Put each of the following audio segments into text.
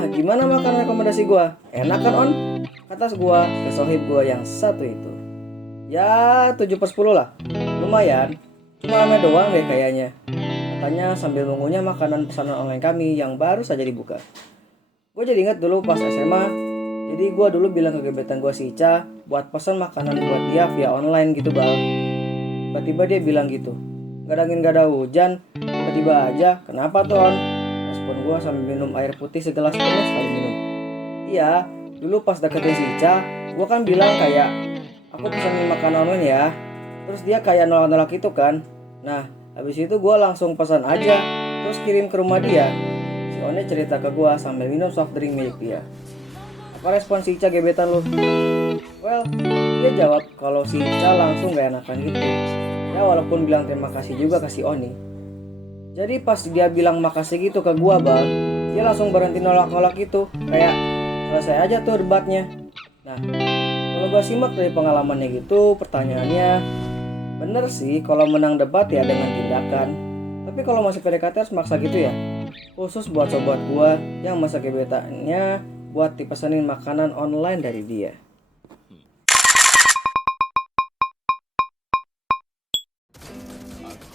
Nah, gimana makan rekomendasi gua? Enak kan on? Kata gua ke sohib gua yang satu itu. Ya 7/10 lah. Lumayan. Cuma rame doang deh kayaknya. Katanya sambil mengunyah makanan pesanan online kami yang baru saja dibuka. Gue jadi ingat dulu pas SMA. Jadi gue dulu bilang ke gebetan gue si Ica buat pesan makanan buat dia via online gitu bal. Tiba-tiba dia bilang gitu. Gak ada angin gak ada hujan. Tiba-tiba aja. Kenapa tuh on? Respon gue sambil minum air putih segelas penuh sekali minum. Iya, dulu pas deketin si Ica, gue kan bilang kayak aku pesanin makanan online ya. Terus dia kayak nolak-nolak itu kan. Nah, habis itu gue langsung pesan aja. Terus kirim ke rumah dia. Si One cerita ke gue sambil minum soft drink milik dia. Apa respon si Ica gebetan lu? Well, dia jawab kalau si Ica langsung gak enakan gitu. Ya walaupun bilang terima kasih juga ke si Oni. Jadi pas dia bilang makasih gitu ke gua bal, dia langsung berhenti nolak-nolak gitu. Kayak selesai aja tuh debatnya. Nah, kalau gua simak dari pengalamannya gitu, pertanyaannya bener sih kalau menang debat ya dengan tindakan. Tapi kalau masih PDKT harus maksa gitu ya. Khusus buat sobat gua yang masa gebetannya buat dipesanin makanan online dari dia.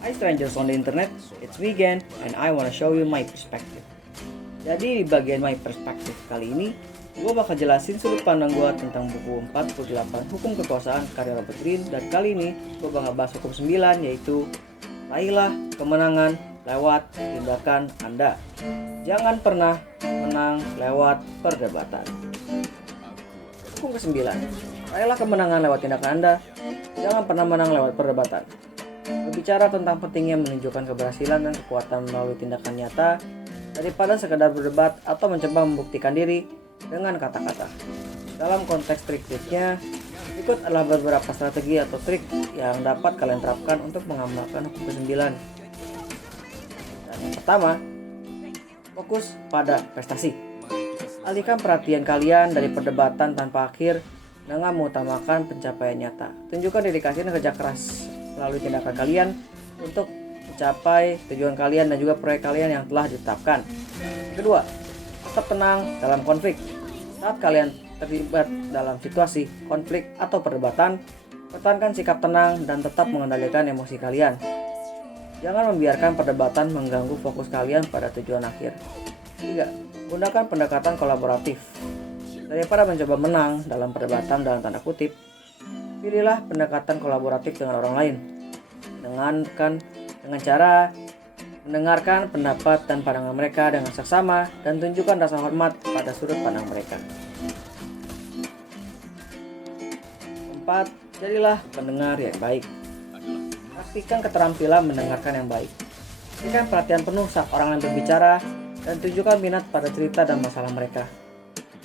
Hi strangers on the internet, it's Vegan and I wanna show you my perspective. Jadi di bagian my perspective kali ini, gue bakal jelasin sudut pandang gue tentang buku 48 Hukum Kekuasaan karya Robert Greene. Dan kali ini gue bakal bahas hukum 9 yaitu raihlah kemenangan lewat tindakan Anda. Jangan pernah menang lewat perdebatan. Hukum ke-9, raihlah kemenangan lewat tindakan Anda. Jangan pernah menang lewat perdebatan. Berbicara tentang pentingnya menunjukkan keberhasilan dan kekuatan melalui tindakan nyata daripada sekedar berdebat atau mencoba membuktikan diri dengan kata-kata. Dalam konteks trik-triknya, berikut adalah beberapa strategi atau trik yang dapat kalian terapkan untuk mengamalkan hukum ke-9. Dan yang pertama, fokus pada prestasi. Alihkan perhatian kalian dari perdebatan tanpa akhir dengan mengutamakan pencapaian nyata. Tunjukkan dedikasi dan kerja keras melalui tindakan kalian untuk mencapai tujuan kalian dan juga proyek kalian yang telah ditetapkan. Kedua, tetap tenang dalam konflik. Saat kalian terlibat dalam situasi konflik atau perdebatan, pertahankan sikap tenang dan tetap mengendalikan emosi kalian. Jangan membiarkan perdebatan mengganggu fokus kalian pada tujuan akhir. 3. Gunakan pendekatan kolaboratif. Daripada mencoba menang dalam perdebatan dalam tanda kutip, pilihlah pendekatan kolaboratif dengan orang lain. Dengan cara mendengarkan pendapat dan pandangan mereka dengan seksama dan tunjukkan rasa hormat pada sudut pandang mereka. 4. Jadilah pendengar yang baik. Praktikkan keterampilan mendengarkan yang baik. Berikan perhatian penuh saat orang lain berbicara dan tunjukkan minat pada cerita dan masalah mereka.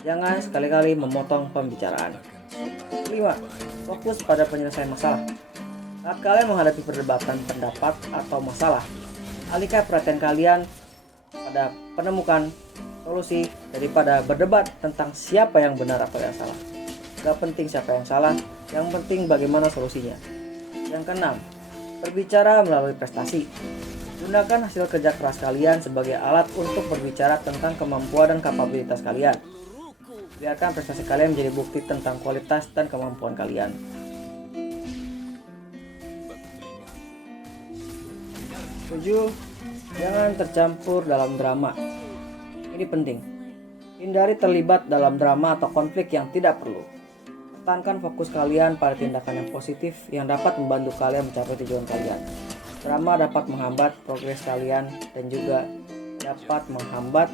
Jangan sekali-kali memotong pembicaraan. 5. Fokus pada penyelesaian masalah. Saat kalian menghadapi perdebatan pendapat atau masalah, alihkan perhatian kalian pada penemukan solusi daripada berdebat tentang siapa yang benar atau yang salah. Gak penting siapa yang salah, yang penting bagaimana solusinya. Yang keenam, berbicara melalui prestasi. Gunakan hasil kerja keras kalian sebagai alat untuk berbicara tentang kemampuan dan kapabilitas kalian. Biarkan prestasi kalian menjadi bukti tentang kualitas dan kemampuan kalian. 7. Jangan tercampur dalam drama. Ini penting. Hindari terlibat dalam drama atau konflik yang tidak perlu. Pertahankan fokus kalian pada tindakan yang positif yang dapat membantu kalian mencapai tujuan kalian. Drama dapat menghambat progres kalian dan juga dapat menghambat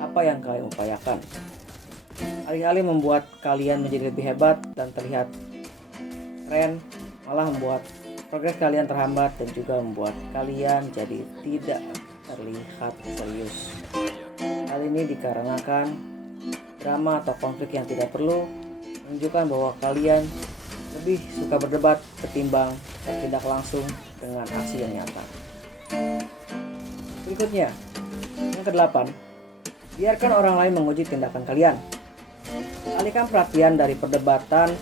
apa yang kalian upayakan. Alih-alih membuat kalian menjadi lebih hebat dan terlihat keren, malah membuat progres kalian terhambat dan juga membuat kalian jadi tidak terlihat serius. Hal ini dikarenakan drama atau konflik yang tidak perlu menunjukkan bahwa kalian lebih suka berdebat ketimbang bertindak langsung dengan aksi yang nyata. Berikutnya, yang ke-8, biarkan orang lain menguji tindakan kalian. Alihkan perhatian dari perdebatan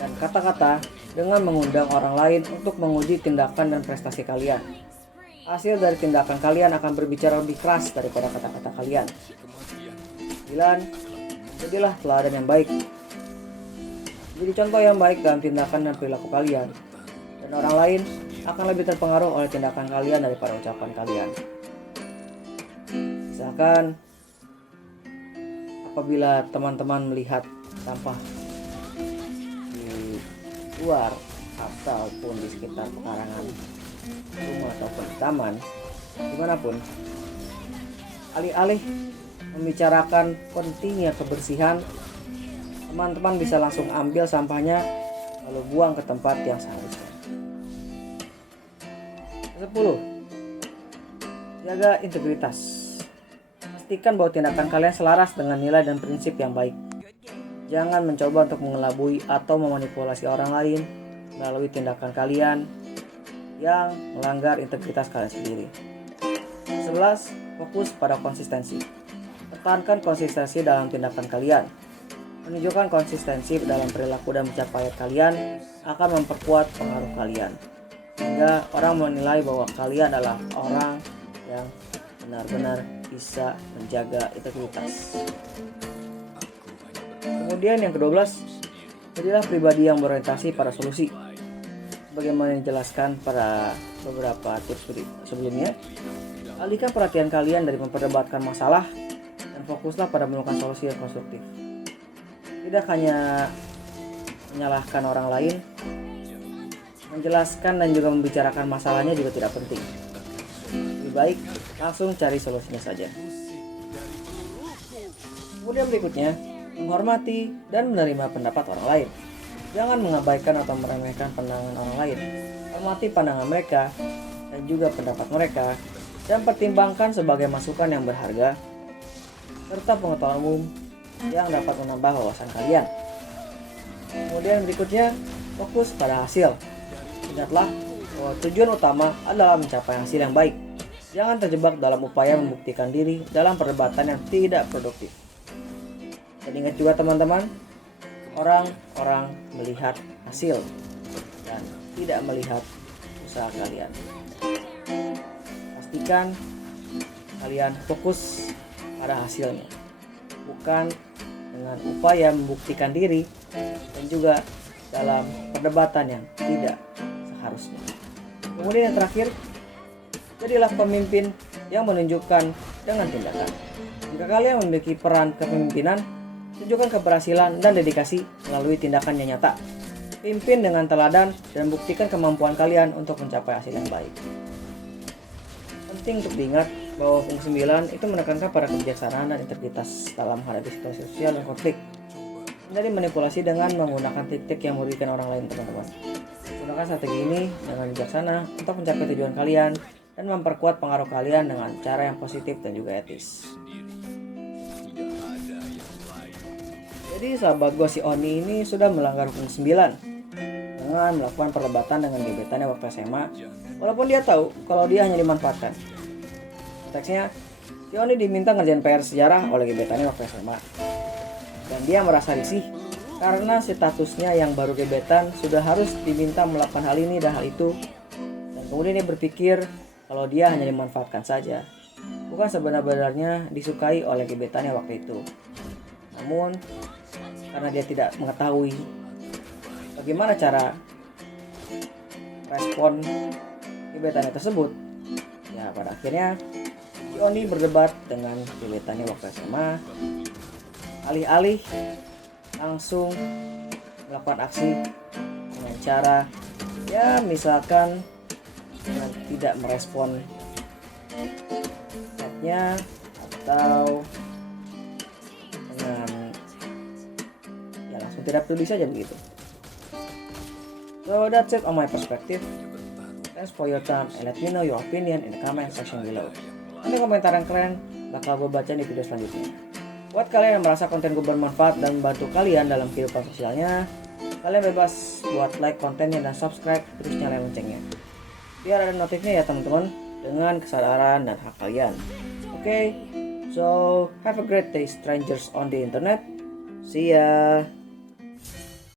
dan kata-kata dengan mengundang orang lain untuk menguji tindakan dan prestasi kalian. Hasil dari tindakan kalian akan berbicara lebih keras daripada kata-kata kalian. 9. Jadilah teladan yang baik. Jadi contoh yang baik dalam tindakan dan perilaku kalian, dan orang lain akan lebih terpengaruh oleh tindakan kalian daripada ucapan kalian. Misalkan, apabila teman-teman melihat sampah di luar ataupun di sekitar pekarangan rumah ataupun di taman, dimanapun, alih-alih membicarakan pentingnya kebersihan, teman-teman bisa langsung ambil sampahnya lalu buang ke tempat yang seharusnya. 10. Jaga integritas. Pastikan bahwa tindakan kalian selaras dengan nilai dan prinsip yang baik. Jangan mencoba untuk mengelabui atau memanipulasi orang lain melalui tindakan kalian yang melanggar integritas kalian sendiri. 11. Fokus pada konsistensi. Pertahankan konsistensi dalam tindakan kalian. Menunjukkan konsistensi dalam perilaku dan pencapaian kalian akan memperkuat pengaruh kalian, hingga orang menilai bahwa kalian adalah orang yang benar-benar bisa menjaga integritas. Kemudian yang ke-12, jadilah pribadi yang berorientasi pada solusi. Sebagaimana dijelaskan pada beberapa tips sebelumnya, alihkan perhatian kalian dari memperdebatkan masalah dan fokuslah pada menemukan solusi yang konstruktif. Tidak hanya menyalahkan orang lain, menjelaskan dan juga membicarakan masalahnya juga tidak penting. Lebih baik langsung cari solusinya saja. Kemudian berikutnya, menghormati dan menerima pendapat orang lain. Jangan mengabaikan atau meremehkan pandangan orang lain. Hormati pandangan mereka dan juga pendapat mereka, dan pertimbangkan sebagai masukan yang berharga serta pengetahuan umum yang dapat menambah wawasan kalian. Kemudian berikutnya, fokus pada hasil. Ingatlah bahwa tujuan utama adalah mencapai hasil yang baik. Jangan terjebak dalam upaya membuktikan diri dalam perdebatan yang tidak produktif. Dan ingat juga teman-teman, orang-orang melihat hasil dan tidak melihat usaha kalian. Pastikan kalian fokus pada hasilnya, bukan dengan upaya membuktikan diri dan juga dalam perdebatan yang tidak seharusnya. Kemudian yang terakhir, jadilah pemimpin yang menunjukkan dengan tindakan. Jika kalian memiliki peran kepemimpinan, tunjukkan keberhasilan dan dedikasi melalui tindakan yang nyata. Pimpin dengan teladan dan buktikan kemampuan kalian untuk mencapai hasil yang baik. Penting untuk diingat bahwa fungsi 9 itu menekankan pada kebijaksanaan dan integritas dalam menghadapi situasi sosial dan konflik. Hindari manipulasi dengan menggunakan trik-trik yang merugikan orang lain, teman-teman. Gunakan strategi ini dengan bijaksana untuk mencapai tujuan kalian dan memperkuat pengaruh kalian dengan cara yang positif dan juga etis. Jadi sahabat gua si Oni ini sudah melanggar hukum 9 dengan melakukan perdebatan dengan gebetannya waktu SMA, walaupun dia tahu kalau dia hanya dimanfaatkan. Konteksnya, si Oni diminta ngerjain PR sejarah oleh gebetannya waktu SMA, dan dia merasa risih karena statusnya yang baru gebetan sudah harus diminta melakukan hal ini dan hal itu, dan kemudian dia berpikir kalau dia hanya dimanfaatkan saja, bukan sebenarnya disukai oleh gebetannya waktu itu. Namun karena dia tidak mengetahui bagaimana cara respon gebetannya tersebut, ya pada akhirnya Oni berdebat dengan gebetannya waktu SMA. Alih-alih langsung melakukan aksi dengan cara ya misalkan dengan tidak merespon chatnya atau dengan ya langsung tidak peduli saja begitu. So that's it on my perspective. Thanks for your time and let me know your opinion in the comment section below. Nanti komentar yang keren bakal gue baca di video selanjutnya. Buat kalian yang merasa konten gue bermanfaat dan membantu kalian dalam kehidupan sosialnya, kalian bebas buat like kontennya dan subscribe, terus nyalain loncengnya biar ada notifnya ya teman-teman, dengan kesadaran dan hak kalian. Okay, so have a great day strangers on the internet. See ya.